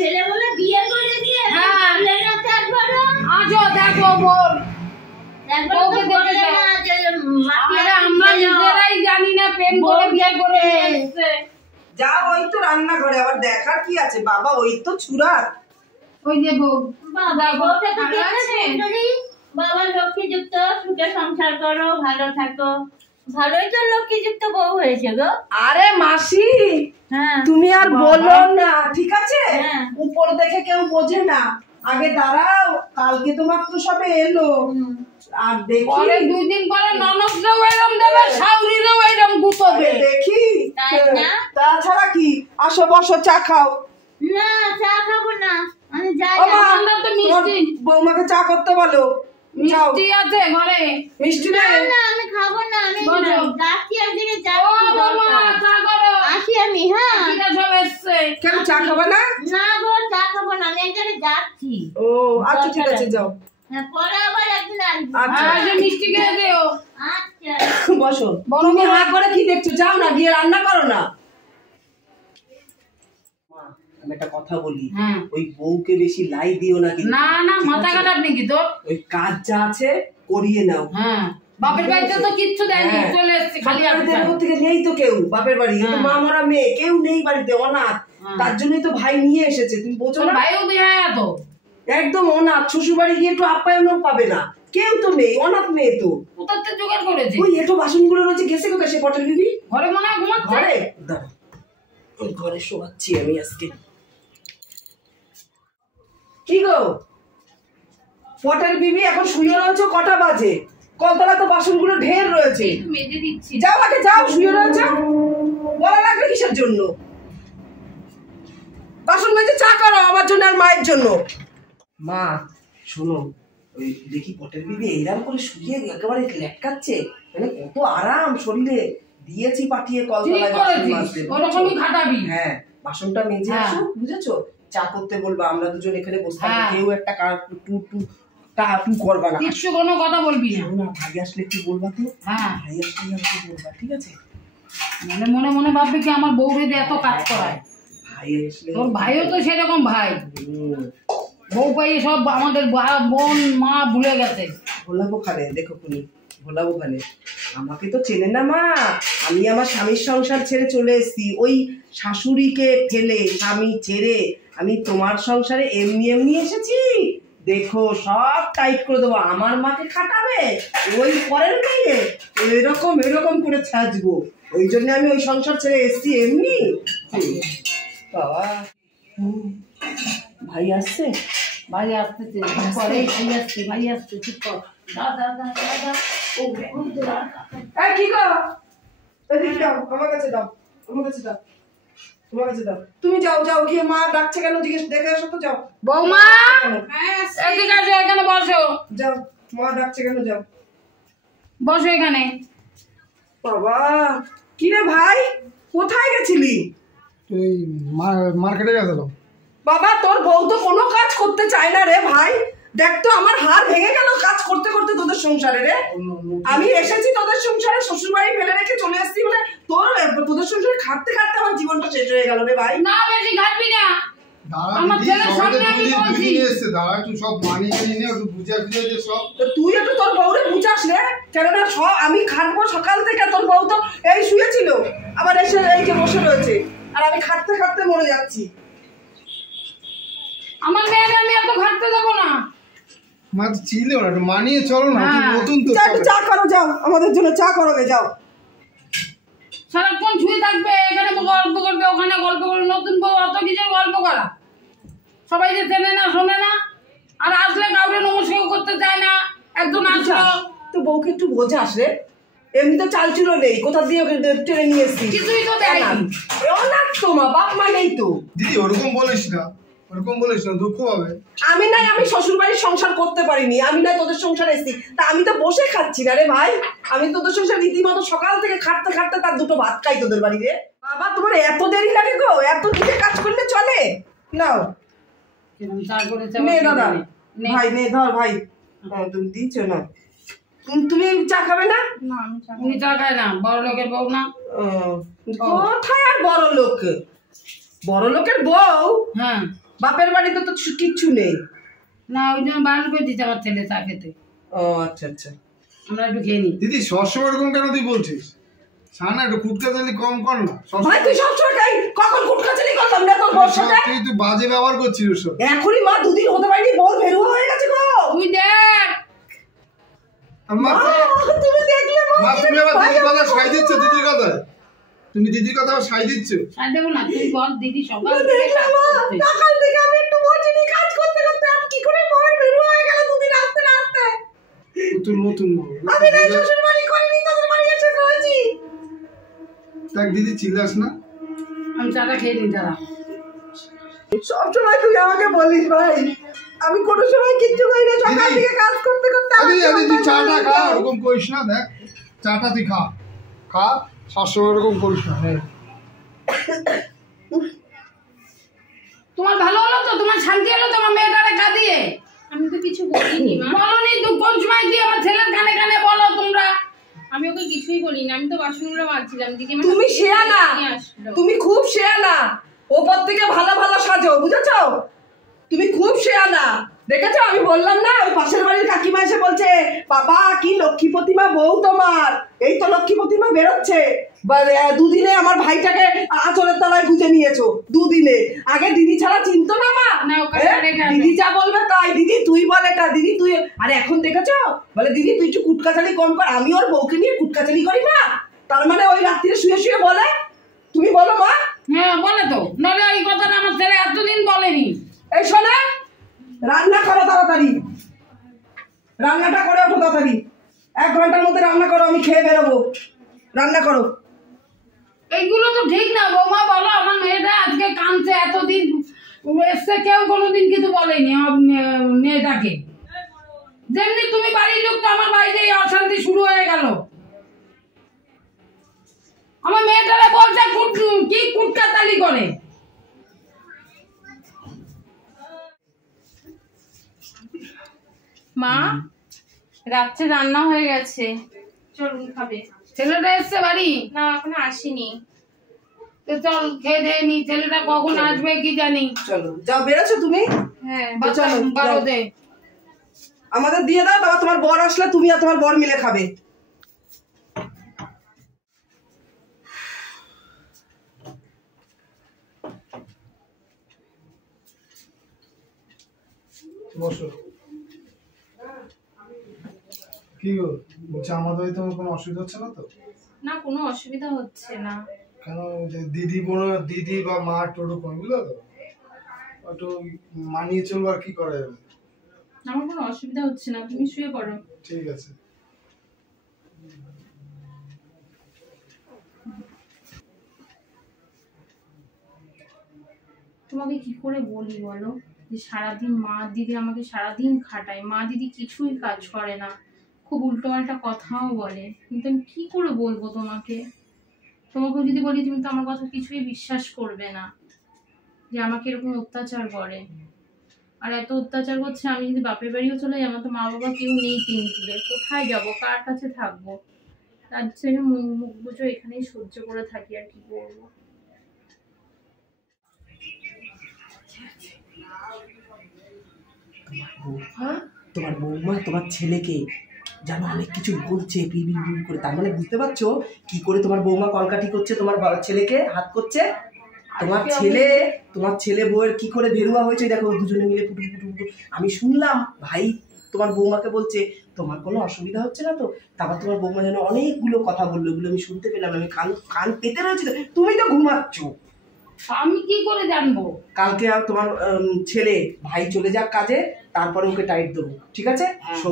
ছেলে বলে বিয়ে করেছে। হ্যাঁ না থাকবারও আজও দেখো বোন একবার তো বললে না যে আরে আমরা নিজেরাই জানি না প্রেম করে বিয়ে করে এসেছে। যা ওই তো রান্নাঘরে আবার দেখার কি আছে বাবা, ওই তো চুরাত। ওই যে বউ বাবা বউটা তো সুন্দরী, বাবা লক্ষ্মীযুক্ত, সুখে সংসার করো, ভালো থাকো। ভালোই তো লক্ষ্মীযুক্ত বউ হয়েছে গো। আরে মাসি হ্যাঁ তুমি আর বলো না, ঠিক আছে? হ্যাঁ। উপর দেখে কেউ বোঝে না, আগে দাঁড়াও, কালকে তো মাত্র সবে এলো। আর দেখি পরে 2 দিন পরে ননদরাও এরকম দেবে, শাশুড়িরাও এরকম গুতবে। দেখি তাই না? তাছাড়া কি, আসো বসো চা খাও। না চা খাবো না, আমি যাই। ও মা, আমরা তো মিষ্টি বৌমাকে চা করতে বলো। যাও। মিষ্টি আছে ঘরে। মিষ্টি না নেই? না আমি খাবো না, আমি বলো। যাচ্ছি একদিকে ও যাচ্ছি। বাবা চা করো। আসি আমি। হ্যাঁ ঠিক সব এসছে। কেন চা খাবা না? না গো চা খাবো না, আমি একদিকে যাচ্ছি। ও আচ্ছা ঠিক আছে যাও। হ্যাঁ পরে আবার একদিন আসবো। আচ্ছা আর যে মিষ্টি খেয়ে দিও। আচ্ছা বসো। তুমি হাঁ করে কি দেখছো? যাও না, গিয়ে রান্না করো না। মা, আমি একটা কথা বলি, হ্যাঁ ওই বউকে বেশি লাই দিও না কিন্তু। না না ঠিক মাথা আছে? কাটার নাকি তোর? ওই কাজ যা আছে করিয়ে নাও। হ্যাঁ বাপের বাড়িতে তো কিচ্ছু দেয়নি, হ্যাঁ। চলে এসেছি খালি বাড়িতে থেকে নেই তো কেউ, বাপের বাড়ি কিন্তু মা মরা মেয়ে কেউ নেই বাড়িতে, অনাথ। তার জন্যই তো ভাই নিয়ে এসেছে, তুমি বোঝো না? ভাইও বিহায়া তো একদম অনাথ, শ্বশুর বাড়ি গিয়ে একটু আপ্যায়নও পাবে না, কেউ তো নেই, অনাথ মেয়ে তো। কোথাতে জোগাড় করেছে? ওই এটো বাসনগুলো রয়েছে, গেছে কোথায় সে পটল বিবি? ঘরে মনে হয় ঘুমাচ্ছে। ঘরে দাঁড়া, ওই ঘরে শোয়াচ্ছি আমি আজকে। কি গো পটেল বিবি এখন শুয়ে রয়েছে, কটা বাজে? কলতলা তো বাসনগুলো ঢের রয়েছে। মেজে দিচ্ছি। যাও আগে যাও, শুয়ে রয়েছে, বলা লাগবে কিসের জন্য? বাসন মেজে চা করো আমার জন্য আর মায়ের জন্য। মা শোনো, ওই দেখি পটেল বিবি এইরকম করে শুয়ে একেবারে লেটকাচ্ছে, মানে কত আরাম শরীরে, দিয়েছি পাঠিয়ে কলতলায় বাসন মাজতে। ওরকমই খাটাবি। হ্যাঁ বাসনটা মেজে হ্যাঁ। আসো, বুঝেছো? চা করতে বলবা, আমরা দুজন এখানে বসে থাকবো, হ্যাঁ। কেউ একটা টু টু টা টু করবা না। কিচ্ছু কোনো কথা বলবি না। শোনো না, ভাই আসলে একটু বলবা তো। হ্যাঁ ভাই আসলে একটু বলবা, ঠিক আছে? মানে মনে মনে ভাববি কি আমার বউ রেদে এত কাজ করায়। ভাই আসলে তোর ভাইও তো সেরকম ভাই, বউ পাইয়ে সব আমাদের বোন মা ভুলে গেছে। ভোলাবো খানে, দেখো তুমি ভোলাবো খানে, আমাকে তো চেনে না মা। আমি আমার স্বামীর সংসার ছেড়ে চলে এসেছি, ওই শাশুড়িকে ফেলে স্বামী ছেড়ে আমি তোমার সংসারে এমনি এমনি এসেছি। দেখো সব টাইট করে দেবো, আমার মাকে খাটাবে ওই পরের মেয়ে, এরকম এরকম করে ছাজবো। ওই জন্য আমি ওই সংসার ছেড়ে এসেছি এমনি। বাবা ভাই আসছে, ভাই আসতেছে পরে, ভাই আসছে, ভাই আসছে, চুপ কর। দাদা দাদা দাদা ও এই কি গো, এদিকে দাও, আমার কাছে দাও, আমার কাছে দাও, তোমার কাছে দাও। তুমি যাও যাও, গিয়ে মা ডাকছে কেন জিজ্ঞেস দেখে আসো তো, যাও। বৌমা এদিকে আসো, এখানে বসো। যাও, মা ডাকছে কেন, যাও। বসো এখানে। বাবা কি রে ভাই, কোথায় গেছিলি? এই মার্কেটে গেছিলাম। বাবা তোর বউ তো কোনো কাজ করতে চায় না রে ভাই, দেখ তো আমার হাড় ভেঙে গেল কাজ করতে করতে তোদের সংসারে রে। আমি এসেছি তোদের সংসারে, শ্বশুর বাড়ি ফেলে রেখে চলে আসছি বলে তোদের সংসারে খাটতে খাটতে আমার জীবনটা শেষ হয়ে গেল রে ভাই। না বেশি ঘাটবি না। আমার ছেলের সামনে আমি বলছি দাঁড়া, তুই সব মানিয়ে নিয়ে একটু বুঝে যে সব। তো তুই একটু তোর বউরে বুঝাস রে, কেননা আমি খাটবো সকাল থেকে, তোর বউ তো এই শুয়েছিল, আবার এসে এই যে বসে রয়েছে, আর আমি খাটতে খাটতে মরে যাচ্ছি। আমার মেয়ের আমি এত ঘাটতে দেবো না। মা তো ছিল না, একটু মানিয়ে চলো না, তুই নতুন তো। একটু চা করো, যাও আমাদের জন্য চা করো গে, যাও। সারাক্ষণ শুয়ে থাকবে, এখানে গল্প করবে, ওখানে গল্প করবে। নতুন বউ অত কিছুর গল্প করা, সবাই যে চেনে না শোনে না, আর আসলে কাউকে নমস্কার করতে চায় না। একজন আসলো, তো বউকে একটু বোঝাস রে, এমনি তো চাল চুলো নেই, কোথা দিয়ে ওকে টেনে নিয়ে এসছি। কিছুই তো দেয়নি। অনাথ তো মা, বাপ মা নেই তো। দিদি ওরকম বলিস না, ওরকম বলিস না, দুঃখ হবে। আমি নাই, আমি শ্বশুর বাড়ির সংসার করতে পারিনি, আমি নাই তোদের সংসার এসেছি, তা আমি তো বসে খাচ্ছি না রে ভাই। আমি তোদের সংসার রীতিমতো সকাল থেকে খাটতে খাটতে তার দুটো ভাত খাই তোদের বাড়ি রে। বাবা তোমার এত দেরি লাগে গো, এত দিকে কাজ করলে চলে? নাও তারপরে নে দাদা, ভাই নে ধর ভাই, তুমি দিচ্ছ না, তুমি চা খাবে না? উনি চা খায় না, বড় লোকের বউ না। কোথায় আর বড় লোক, বড় লোকের বউ হ্যাঁ বাপের বাড়িতে তো কিচ্ছু নেই। না ওই জন্য বার করে দিতে আমার ছেলে চা খেতে। ও আচ্ছা আচ্ছা, আমরা একটু খেয়ে নিই। দিদি সবসময় এরকম কেন তুই বলছিস? সানা একটু কুটকা চালি কম কর না। ভাই তুই সবসময় খাই, কখন কুটকাচালি করলাম না তোর বউর সাথে? তুই বাজে ব্যবহার করছিস ওর সাথে। এখনই মা দুদিন হতে পারেনি, বউ ভেরুয়া হয়ে গেছে গো। তুই দেখ মা তুমি দেখলে মা, তুমি আবার দিদির কথা সাই দিচ্ছ, দিদির কথা তুমি দিদির কথা সাই দিচ্ছ। আর দেবো না, তুই বল দিদি সকাল থেকে দেখলে কাজ মা, করছে। সকাল থেকে আমি একটু বসিনি, কাজ করতে করতে আমি কি করে বউয়ের ভেরুয়া হয়ে গেল দুদিন আসতে না আসতে। নতুন নতুন আমি না শ্বশুর বাড়ি করিনি, তোদের বাড়ি এসে করেছি। দেখ দিদি চিল্লাস না। আমি চাটা খেয়ে নিই দাঁড়া। সবসময় তুই আমাকে বলিস ভাই, আমি কোনো সময় কিচ্ছু করি না, সকাল থেকে কাজ করতে করতে আরে আরে তুই চাটা খা, ওরকম করিস না। দেখ চাটা তুই খা খা, সবসময় ওরকম করিস না। তোমার ভালো হলো তো? তোমার শান্তি হলো তোমার মেয়েটারে কাঁদিয়ে? আমি তো কিছু বলিনি মা। বলনি তো, কোন সময় দিয়ে আমার ছেলের কানে কানে বলো তোমরা? আমি ওকে কিছুই বলিনি, আমি তো বাসনগুলো মাজছিলাম। দিদি তুমি শেয়ানা, আসলো। তুমি খুব শেয়ানা, ওপর থেকে ভালো ভালো সাজো, বুঝেছো? তুমি খুব শেয়ানা, দেখেছো? আমি বললাম না, ওই পাশের বাড়ির কাকিমা এসে বলছে বাবা কি লক্ষ্মী প্রতিমা বউ তোমার, এই তো লক্ষ্মী প্রতিমা বেরোচ্ছে। দুদিনে আমার ভাইটাকে আঁচলের তলায় গুঁজে নিয়েছো, দুদিনে। আগে দিদি ছাড়া চিনতো না মা। না, ওকে রেখে আসো। দিদি যা বলবে তাই, দিদি তুই বল এটা, দিদি তুই। আরে এখন দেখেছো বলে দিদি তুই একটু কুটকাচালি কম কর। আমি ওর বউকে নিয়ে কুটকাচালি করি না, তার মানে ওই রাত্রিরে শুয়ে শুয়ে বলে। তুমি বলো মা। হ্যাঁ বলে তো, নাহলে এই কথাটা আমার ছেলে এতদিন বলেনি। এই শোনে, রান্না করো তাড়াতাড়ি, রান্নাটা করে ওঠো তাড়াতাড়ি, 1 ঘন্টার মধ্যে রান্না করো, আমি খেয়ে বেরোবো। রান্না করো। এইগুলো তো ঠিক না বৌমা, বলো। আমার মেয়েটা আজকে কাঁদছে, এতদিন এসছে, কেউ কোনোদিন কিছু বলেনি আমার মেয়েটাকে। যেমনি তুমি বাড়ির লোক, তো আমার বাড়িতে এই অশান্তি শুরু হয়ে গেল। আমার মেয়েটারে বলছে কি কুটকাচালি করে। মা, রাত্রে রান্না হয়ে গেছে, চলুন খাবে। ছেলেটা এসছে বাড়ি? না এখনো আসেনি। তো চল খেয়ে দিয়ে নি, ছেলেটা কখন আসবে কি জানি। চলো যাও, বেরোছো তুমি? হ্যাঁ চলো, বারো যাও। দে। আমাদের দিয়ে দাও, তারপর তোমার বর আসলে তুমি আর তোমার বর মিলে খাবে। বসো। কি গো বলছি, আমাদের বাড়িতে কোনো অসুবিধা হচ্ছে না তো? না কোনো অসুবিধা হচ্ছে না। কেন যে দিদি বোন, দিদি বা মা টোটো কম, বুঝলো তো? একটু মানিয়ে চলবো, আর কি করা যাবে। আমার কোনো অসুবিধা হচ্ছে না, তুমি শুয়ে পড়ো। ঠিক আছে। তোমাকে কি করে বলি বলো, যে সারাদিন মা দিদি আমাকে সারাদিন খাটায়, মা দিদি কিছুই কাজ করে না, খুব উল্টোপাল্টা কথাও বলে। কিন্তু আমি কি করে বলবো তোমাকে? তোমাকে যদি বলি তুমি তো আমার কথা কিছুই বিশ্বাস করবে না, যে আমাকে এরকম অত্যাচার করে। আর এত অত্যাচার করছে, আমি যদি বাপের বাড়িও চলে যাই, আমার তো মা বাবা কেউ নেই 3 দূরে, কোথায় যাব, কার কাছে থাকবো? তার জন্য মুখ বুঝো এখানেই সহ্য করে থাকি, আর কি করবো। তোমার বৌমা তোমার ছেলেকে জানো অনেক কিছু বলছে বিড়বিড় করে, তার মানে বুঝতে পারছো কি করে তোমার বৌমা কলকাঠি করছে, তোমার ছেলেকে হাত করছে। তোমার ছেলে বউয়ের কি করে ভেরুয়া হয়েছে দেখো, দুজনে মিলে পুটু পুটু পুটু। আমি শুনলাম ভাই তোমার বৌমাকে বলছে তোমার কোনো অসুবিধা হচ্ছে না তো, তারপর তোমার বৌমা যেন অনেকগুলো কথা বললো, ওগুলো আমি শুনতে পেলাম। আমি কান পেতে রয়েছি তো, তুমি তো ঘুমাচ্ছ। আমি কি করে জানবো? কালকে আর তোমার ছেলে ভাই চলে যাক কাজে, তারপরে ওকে টাইট দেবো, ঠিক আছে?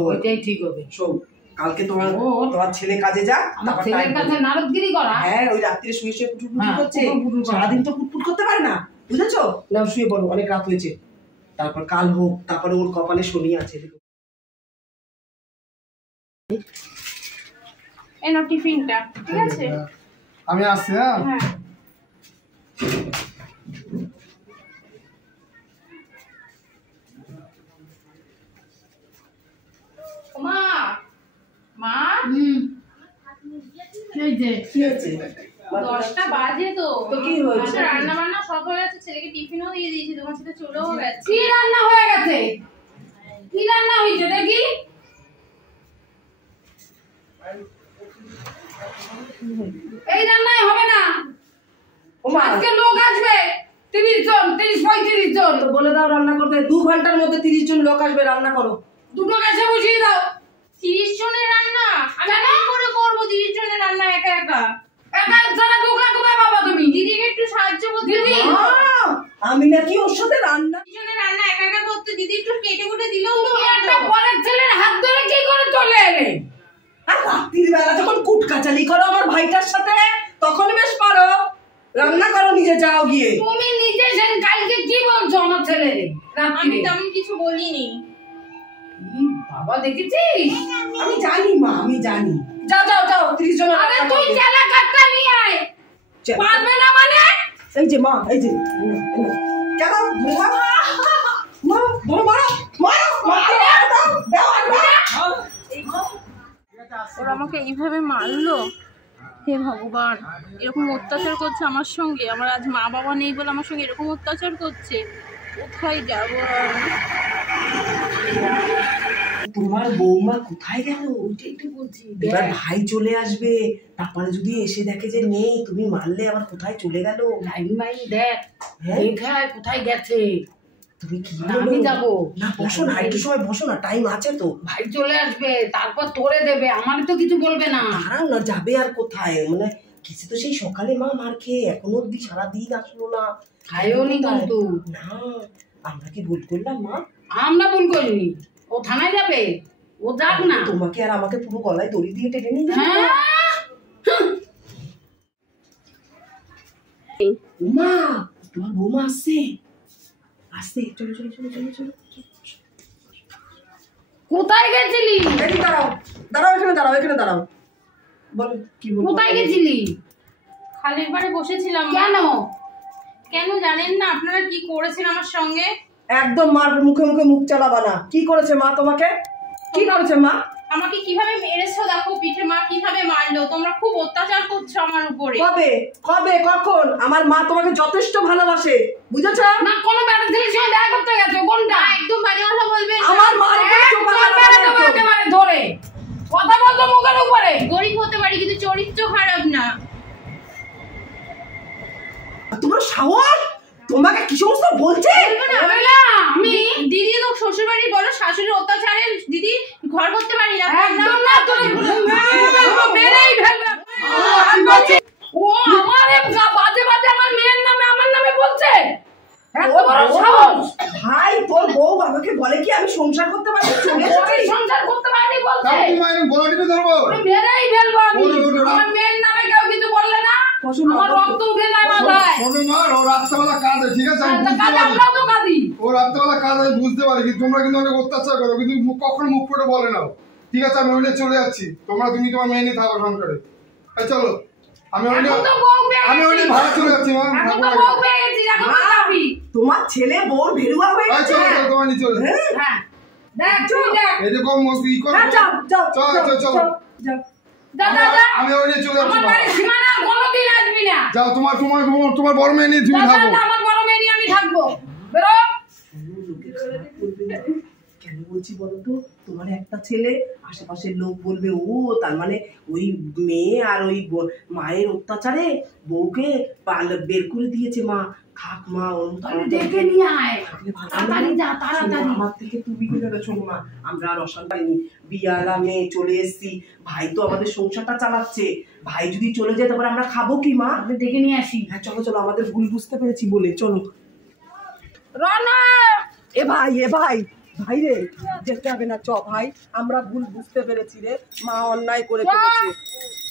ওইটাই ঠিক হবে। শোন, কালকে তোমার ছেলে কাজে যাক, আমার তারপর ছেলের টাইট কাছে দেবো। নারদগিরি করা? হ্যাঁ, ওই রাত্রে শুয়ে শুয়ে পুটুর পুটুর হ্যাঁ, করছে, পুটুর পুটুর করে। সারাদিন তো পুটপুট করতে পারে না, বুঝেছো? না শুয়ে পড়ো, অনেক রাত হয়েছে, তারপর কাল হোক, তারপরে ওর কপালে শনি আছে। এই নাও টিফিনটা, ঠিক আছে? আমি আসছি। হ্যাঁ হ্যাঁ। মা, মা, এই যে কি হয়েছে? 10টা বাজে তো। তো কি হয়েছে? রান্না বান্না সব হয়ে গেছে, ছেলেকে টিফিনও দিয়ে দিয়েছি, তোমার সাথে চলেও গেছে। কি রান্না হয়ে গেছে? কি রান্না হয়েছে দেখি? এই রান্নায় হবে না। ওমা, আজকে লোক আসবে 30 জন, 30-35 জন। তো বলে দাও রান্না করতে, 2 ঘন্টার মধ্যে 30 জন লোক আসবে, রান্না করো। দুটো গ্যাসে বসিয়ে দাও। 30 জনের রান্না আমি কি করে করবো? 30 জনের রান্না একা একা? একা ছাড়া দোকান কোথায় পাবা তুমি? দিদিকে একটু সাহায্য করতে দিদি, বলো। আমি নাকি ওর সাথে রান্না 30 জনের রান্না একা একা করতে দিদি একটু কেটে কুটে দিলেও তো তুমি একটা পরের ছেলের হাত ধরে কি করে চলে এলে? আর রাত্রির বেলা যখন কুটকাচালি করো আমার ভাইটার সাথে, তখন বেশ পারো। রান্না করো, নিজে যাও গিয়ে। তুমি নিজে সেন কালকে কি বলছো আমার ছেলেরে? আমি রাত্রিরে তেমন কিছু বলিনি। বাবা দেখেছিস? আমি জানি মা, আমি জানি। যাও যাও যাও, 30 জন। আরে তুই চালা কাটটা নিয়ে আয়। পারবে না মানে? এই যে মা, এই যে কেন মা মা মা মা ওরা আমাকে এইভাবে মারলো, হে ভগবান, এরকম অত্যাচার করছে আমার সঙ্গে। আমার আজ মা বাবা নেই বলে আমার সঙ্গে এরকম অত্যাচার করছে। কোথায় যাবো আর? তোমার বৌমা কোথায় গেল? ওইটাই তো বলছি। এবার ভাই চলে আসবে, তারপরে যদি এসে দেখে যে নেই, তুমি মারলে আবার কোথায় চলে গেল। টাইম মাইন দেখ, হ্যাঁ? দেখায় কোথায় গেছে। তুমি কি না, বলো? আমি যাবো। না, বসো না, একটু সময় বসো না, টাইম আছে তো। ভাই চলে আসবে, তারপর তোরে দেবে, আমার তো কিছু বলবে না। দাঁড়াও না, যাবে আর কোথায়? মানে কিছু তো সেই সকালে মা মার খেয়ে এখনো অব্দি সারাদিন আসলো না। খাইও নি কিন্তু। না, আমরা কি ভুল করলাম মা? আমরা ভুল করিনি। ও থানায় যাবে, ও যাক না। তোমাকে আর আমাকে পুরো গলায় দড়ি দিয়ে টেনে নিয়ে যাবে। হ্যাঁ, মা, তোমার বৌমা আসছে, আসছে, চলো চলো চলো চলো চলো। কোথায় গেছিলি? এই দাঁড়াও, দাঁড়াও, এখানে দাঁড়াও, এখানে দাঁড়াও। বলো কি বলবো? কোথায় গেছিলি? খালের পাড়ে বসেছিলাম। কেন? কেন জানেন না আপনারা কি করেছেন আমার সঙ্গে? একদম মার মুখে মুখে মুখ চালাবা না। কি করেছে মা তোমাকে? কি করেছে মা? আমাকে কিভাবে মেরেছো দেখো, পিঠে মা কিভাবে মারলো। তোমরা খুব অত্যাচার করছো আমার উপরে। কবে কবে কখন? আমার মা তোমাকে যথেষ্ট ভালোবাসে, বুঝেছ? না, কোনো ব্যাটা ছেলের সঙ্গে দেখা করতে গেছো? কোনটা? একদম বাজে কথা বলবেন না। আমার মা একেবারে ধরে কথা বলতো মুখের উপরে। গরিব হতে পারি কিন্তু চরিত্র খারাপ না। তোমার সাহস, তোমাকে কি সমস্ত বলছে? হবে না, আমি দিদি তো শ্বশুর বাড়ি বলো, শাশুড়ির অত্যাচারে দিদি ঘর করতে পারি না। একদম না, তুই মেরেই ফেলবে। ও আমারে বাজে বাজে আমার মেয়ের নামে আমার নামে বলছে। এত বড় সাহস! ভাই, তোর বউ আমাকে বলে কি আমি সংসার করতে পারি? চলে ওই সংসার করতে পারিনি বলছে। ওরে মেরেই ফেলবো আমি। আমার মেয়ের নামে কেউ কিছু বললে না, আমার রক্ত উঠে যায় মাথায়। আমরাও তো কাঁদি। বুঝতে পারি কিন্তু তোমরা কিন্তু অনেক অত্যাচার করো, কিন্তু কখনো মুখ করে বলে নাও। ঠিক আছে, আমি ওইটা চলে যাচ্ছি, তুমি তোমার মেয়ে নিয়ে থাকো সংসারে। চলো, আমি এখন তো বউ পেয়ে ওইটা গেছি। ভাড়া চলে যাচ্ছি। এখন তো বউ পেয়ে গেছি, এখন তো যাবি। তোমার ছেলে বউর ভেরুয়া হয়ে গেছে। চলো তোমার নিয়ে চলে হ্যাঁ? হ্যাঁ, দেখ তুই দেখ। এরকম ই করো। হ্যাঁ, যাও যাও চলো যাও, চলো যাও, যাও। যা যা যা। আমি ওই নিয়ে চলে যাচ্ছি। আমার বাড়ির সীমানা কোনোদিন আসবি না। যাও, তোমার বড় মেয়ে নিয়ে তুমি যা, যা, থাকো। যা, আমার বড় মেয়ে নিয়ে আমি থাকবো। বেরো। লোকে খারাপ বলবে না। কেন বলছি বলো তো? তোমার একটা ছেলে, আশেপাশের লোক বলবে ও তার মানে ওই মেয়ে আর ওই মায়ের অত্যাচারে বউকে বের করে দিয়েছে। মা থাক মা, তাহলে ডেকে নিয়ে আয়। থাকলে ভালো তাড়াতাড়ি না? যা, তাড়াতাড়ি। আমার থেকে তুমি কি ভেবেছো মা? আমরা আর অশান্তি পাইনি, বিয়ালা মেয়ে চলে এসেছি, ভাই তো আমাদের সংসারটা চালাচ্ছে। ভাই যদি চলে যায় তারপরে আমরা খাবো কি মা? তাহলে ডেকে নিয়ে আসি। হ্যাঁ চলো চলো, আমাদের ভুল বুঝতে পেরেছি বলে চলো। রনা, এ ভাই ভাই রে, যেতে হবে না, চ ভাই, আমরা ভুল বুঝতে পেরেছি রে, মা অন্যায় করে ফেলেছে,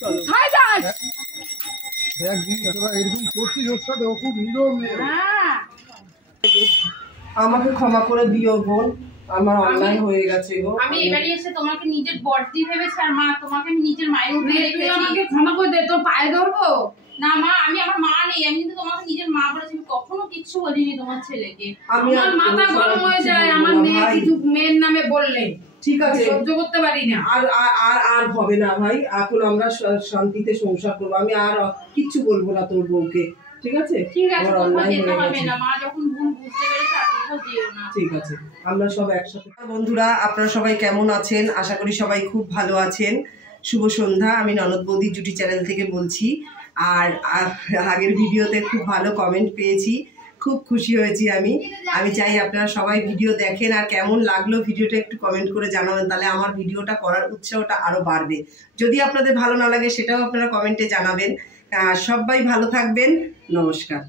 চলো। কোথায় যাস? এরকম করছিস ওর সাথে, ও খুব নীরব মেয়ে। হ্যাঁ, আমাকে ক্ষমা করে দিও বোন, আমার অন্যায় হয়ে গেছে গো। আমি এবারে এসে তোমাকে নিজের বর্দি ভেবেছি, আর মা তোমাকে আমি নিজের মায়ের উপরে তুই রেখেছি। আমাকে ক্ষমা করে দে, তোর পায়ে ধরবো। না মা, আমি আমার মা নেই, আমি কিন্তু তোমাকে নিজের মা বলেছি। আমি কখনো কিচ্ছু বলিনি তোমার ছেলেকে। আমি আমার মাথা গরম হয়ে যায় আমার মেয়ে কিছু মেয়ের নামে বললে। ঠিক আছে, সহ্য করতে পারি না। আর আর আর আর হবে না ভাই, এখন আমরা শান্তিতে সংসার করবো। আমি আর কিচ্ছু বলবো না তোর বউকে, ঠিক আছে? ঠিক আছে, আমার কোথাও অন্যায় যেতে হয়ে হবে গেছে। না, মা যখন ভুল বুঝতে পেরেছে আর কোথাও যেও না। ঠিক আছে, আমরা সব একসাথে। বন্ধুরা, আপনারা সবাই কেমন আছেন? আশা করি সবাই খুব ভালো আছেন। শুভ সন্ধ্যা, আমি ননদ বৌদি জুটি চ্যানেল থেকে বলছি। আর আগের ভিডিওতে খুব ভালো কমেন্ট পেয়েছি, খুব খুশি হয়েছি আমি চাই আপনারা সবাই ভিডিও দেখেন, আর কেমন লাগলো ভিডিওটা একটু কমেন্ট করে জানাবেন, তাহলে আমার ভিডিওটা করার উৎসাহটা আরো বাড়বে। যদি আপনাদের ভালো না লাগে সেটাও আপনারা কমেন্টে জানাবেন। সবাই ভালো থাকবেন, নমস্কার।